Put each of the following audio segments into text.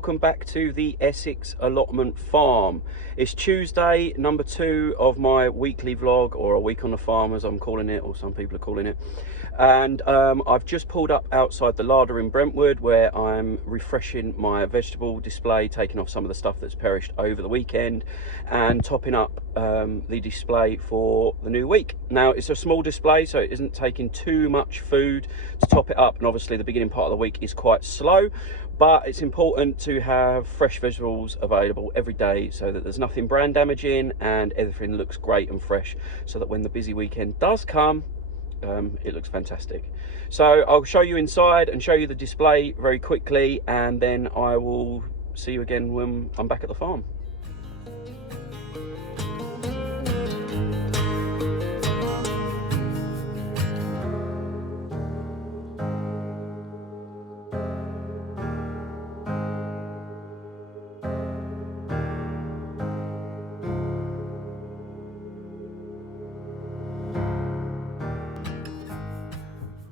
welcome back to the Essex Allotment Farm. It's Tuesday, number 2 of my weekly vlog, or a week on the farm as I'm calling it, or some people are calling it. And I've just pulled up outside the larder in Brentwood, where I'm refreshing my vegetable display, taking off some of the stuff that's perished over the weekend and topping up the display for the new week. Now, it's a small display, so it isn't taking too much food to top it up, and obviously the beginning part of the week is quite slow, but it's important to have fresh vegetables available every day so that there's nothing brand damaging and everything looks great and fresh, so that when the busy weekend does come, it looks fantastic. So I'll show you inside and show you the display very quickly, and then I will see you again when I'm back at the farm.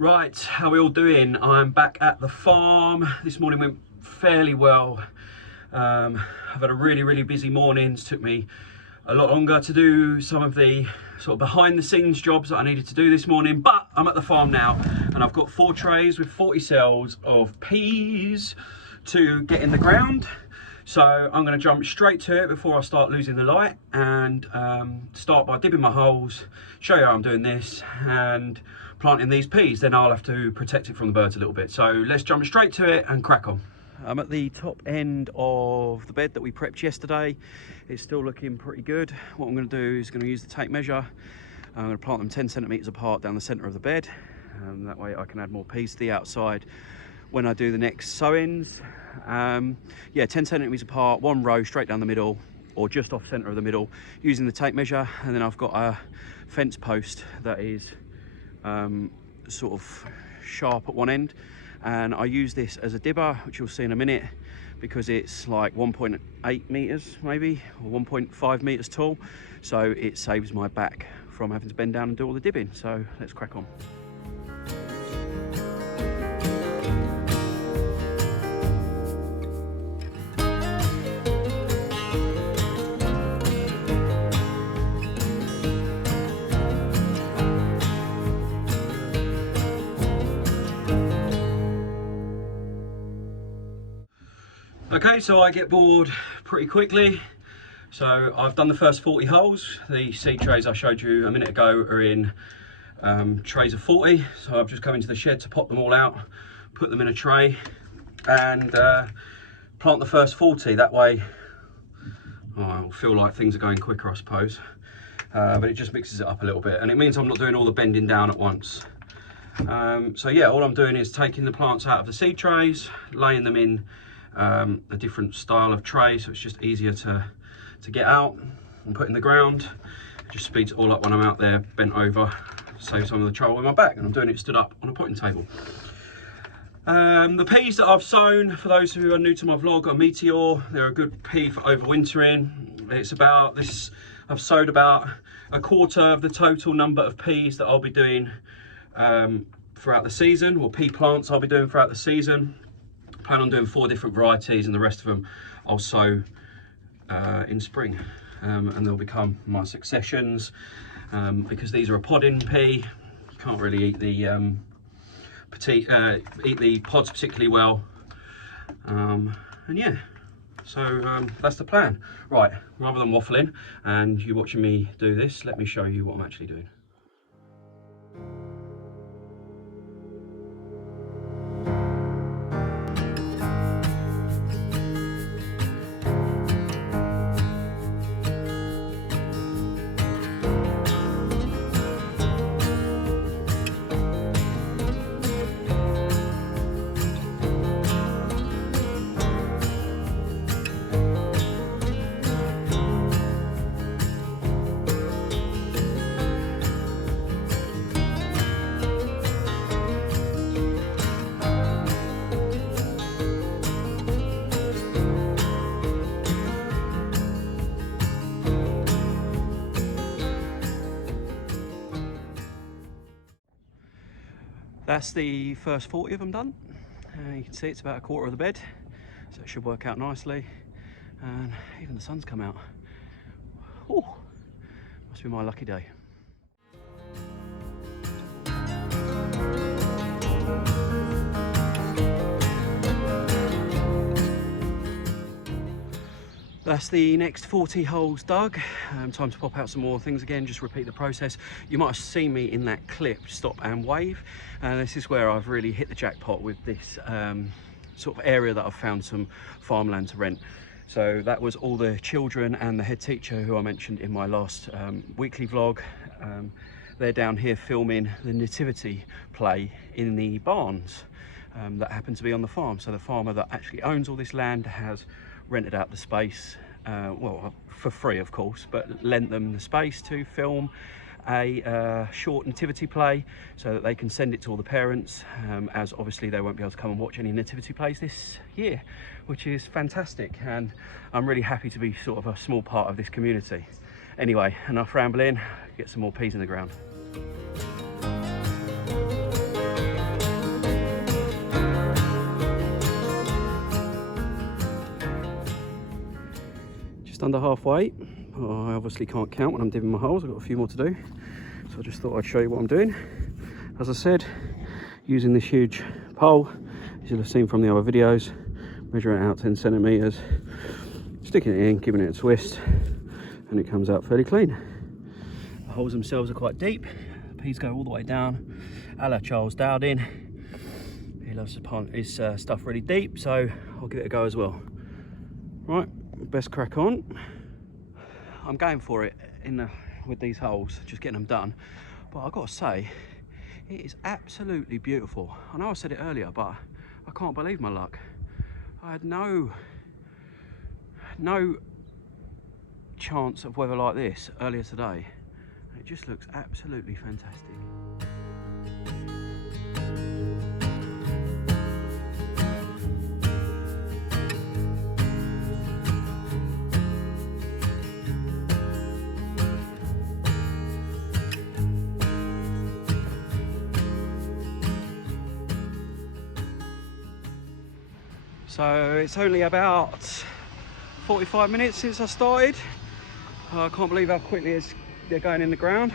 Right, how are we all doing? I'm back at the farm. This morning went fairly well. I've had a really busy morning. It took me a lot longer to do some of the sort of behind the scenes jobs that I needed to do this morning, but I'm at the farm now and I've got 4 trays with 40 cells of peas to get in the ground. So I'm going to jump straight to it before I start losing the light, and start by dipping my holes, show you how I'm doing this, and planting these peas. Then I'll have to protect it from the birds a little bit. So let's jump straight to it and crack on. I'm at the top end of the bed that we prepped yesterday. It's still looking pretty good. What I'm going to do is going to use the tape measure. I'm going to plant them 10 centimeters apart down the center of the bed, and that way I can add more peas to the outside when I do the next sowings. Yeah, 10 centimeters apart, 1 row straight down the middle, or just off center of the middle, using the tape measure. And then I've got a fence post that is sort of sharp at one end, and I use this as a dibber, which you'll see in a minute, because it's like 1.8 meters maybe, or 1.5 meters tall, so it saves my back from having to bend down and do all the dibbing. So let's crack on. Okay, so I get bored pretty quickly. So I've done the first 40 holes. The seed trays I showed you a minute ago are in trays of 40. So I've just come into the shed to pop them all out, put them in a tray, and plant the first 40. That way, I'll feel like things are going quicker, I suppose. But it just mixes it up a little bit, and it means I'm not doing all the bending down at once. So yeah, all I'm doing is taking the plants out of the seed trays, laying them in a different style of tray, so it's just easier to get out and put in the ground. It just speeds it all up when I'm out there bent over, save some of the trouble with my back, and I'm doing it stood up on a potting table. The peas that I've sown, for those who are new to my vlog, are Meteor. They're a good pea for overwintering. It's about this, I've sowed about a quarter of the total number of peas that I'll be doing throughout the season, or pea plants I'll be doing throughout the season. I plan on doing 4 different varieties, and the rest of them I'll sow in spring, and they'll become my successions, because these are a podding pea. You can't really eat the pods particularly well, and yeah, so that's the plan. Right, rather than waffling and you watching me do this, let me show you what I'm actually doing. That's the first 40 of them done. You can see it's about a quarter of the bed. so it should work out nicely. And even the sun's come out. Oh, must be my lucky day. That's the next 40 holes dug. Time to pop out some more things again, just repeat the process. You might have seen me in that clip, stop and wave. And this is where I've really hit the jackpot with this sort of area that I've found some farmland to rent. So that was all the children and the head teacher who I mentioned in my last weekly vlog. They're down here filming the nativity play in the barns that happen to be on the farm. So the farmer that actually owns all this land has rented out the space, well, for free of course, but lent them the space to film a short nativity play so that they can send it to all the parents, as obviously they won't be able to come and watch any nativity plays this year, which is fantastic, and I'm really happy to be sort of a small part of this community. Anyway, enough rambling, get some more peas in the ground. Under halfway. I obviously can't count when I'm digging my holes, I've got a few more to do, so I just thought I'd show you what I'm doing. As I said, using this huge pole, as you'll have seen from the other videos, measuring it out 10 centimeters, sticking it in, giving it a twist, and it comes out fairly clean. The holes themselves are quite deep, the peas go all the way down, a la Charles Dowding. He loves to punt his stuff really deep, so I'll give it a go as well. Right, best crack on. I'm going for it with these holes, just getting them done, but I've got to say it is absolutely beautiful. I know I said it earlier, but I can't believe my luck. I had no chance of weather like this earlier today. It just looks absolutely fantastic. So it's only about 45 minutes since I started. I can't believe how quickly they're going in the ground.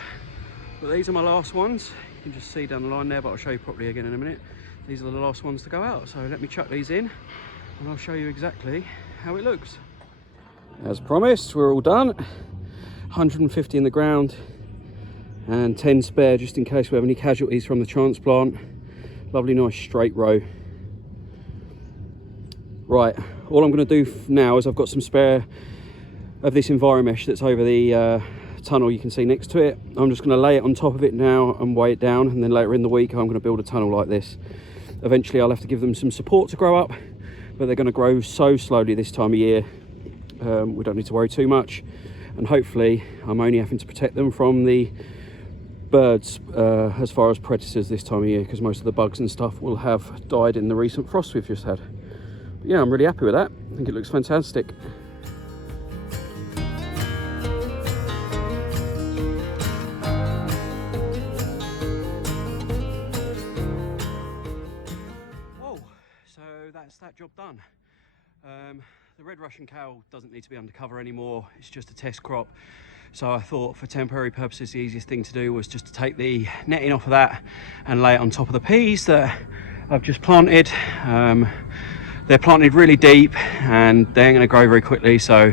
But these are my last ones. You can just see down the line there, but I'll show you properly again in a minute. These are the last ones to go out. So let me chuck these in and I'll show you exactly how it looks. As promised, we're all done. 150 in the ground and 10 spare just in case we have any casualties from the transplant. Lovely nice straight row. Right, all I'm going to do now is I've got some spare of this EnviroMesh that's over the tunnel you can see next to it. I'm just going to lay it on top of it now and weigh it down, and then later in the week I'm going to build a tunnel like this. Eventually I'll have to give them some support to grow up, but they're going to grow so slowly this time of year. We don't need to worry too much, and hopefully I'm only having to protect them from the birds as far as predators this time of year, because most of the bugs and stuff will have died in the recent frost we've just had. But yeah, I'm really happy with that. I think it looks fantastic. Whoa, so that's that job done. The red Russian cow doesn't need to be undercover anymore. It's just a test crop. So I thought for temporary purposes, the easiest thing to do was just to take the netting off of that and lay it on top of the peas that I've just planted. They're planted really deep and they're going to grow very quickly, so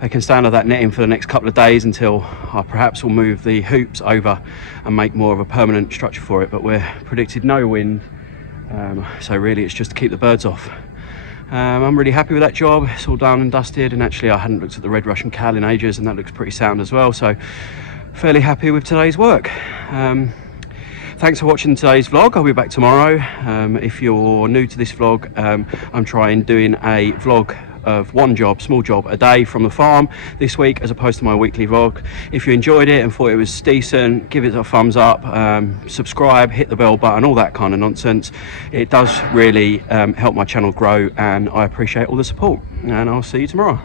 they can stay under that netting for the next couple of days until I perhaps will move the hoops over and make more of a permanent structure for it. But we're predicted no wind, so really it's just to keep the birds off. I'm really happy with that job. It's all done and dusted, and actually I hadn't looked at the red Russian cow in ages, and that looks pretty sound as well, so fairly happy with today's work. Thanks for watching today's vlog. I'll be back tomorrow. If you're new to this vlog, I'm trying doing a vlog of one job, small job a day from the farm this week, as opposed to my weekly vlog. If you enjoyed it and thought it was decent, give it a thumbs up, subscribe, hit the bell button, all that kind of nonsense. It does really help my channel grow, and I appreciate all the support, and I'll see you tomorrow.